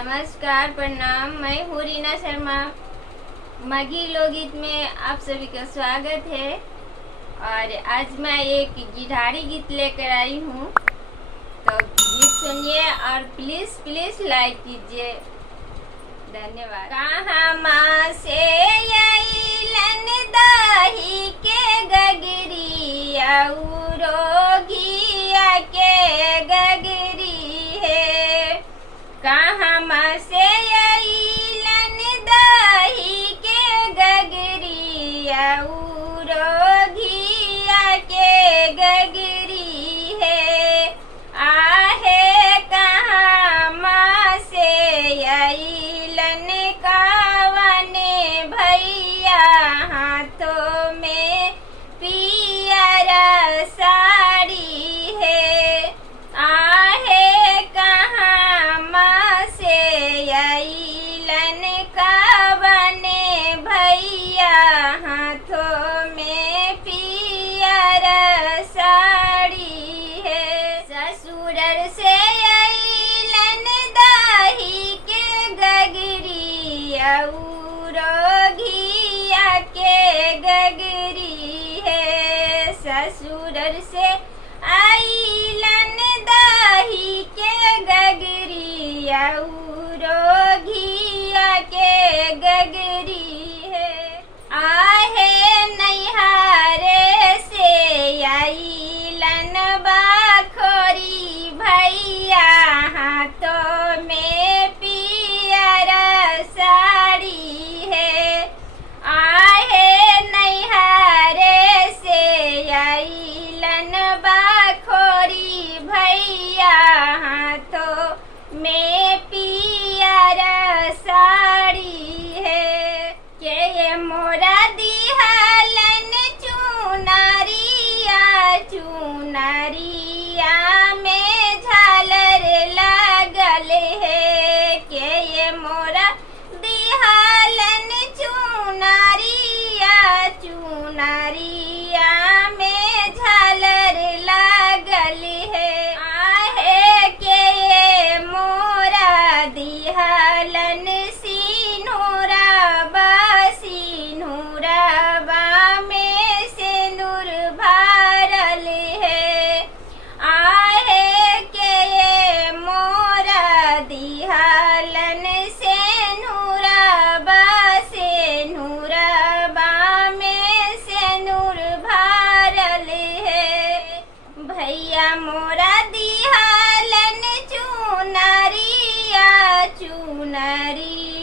नमस्कार, प्रणाम। मैं हूँ रीना शर्मा। मगी लोकगीत में आप सभी का स्वागत है। और आज मैं एक गिधारी गीत लेकर आई हूँ, तो गीत सुनिए और प्लीज प्लीज लाइक कीजिए। धन्यवाद। कहाँ माँ से अइलन दही के गगरी औरोगिया के गगरी है। कहाँ माँ से अइलन दही के गगरी औरोगिया के गगरी है। आहे कहाँ माँ से अइलन कावने भैया हाथों में पियरा साड़ी है। आहे कहाँ माँ से अइलन कावने भैया हाथों में पियरा साड़ी है। ससुरर से अइलन दही के गगरी औरोगिया के गगरी है। ससुरर से अइलन दही के गगरी औरोगिया के गगरी है। आहे नैहारे से अइलन बाखोरी भैया हाथों में पियरा साड़ी है। आहे नैहारे से अइलन बाखोरी भैया हाथों में पियरा साड़ी है। के मोरा दिहलन चुनरिया चुनरिया में झालर लागल है। के मोरा दिहलन चुनरिया चुनरिया में झालर लागल है। आहे के मोरा दिहलन सिनुरबा सिनुरबा में सिंदूर भरल है। आहे के मोरा दिहलन सिनुरबा सिनुरबा में सिंदूर भरल है। भैया मोरा दिहलन चुनरिया चुनरिया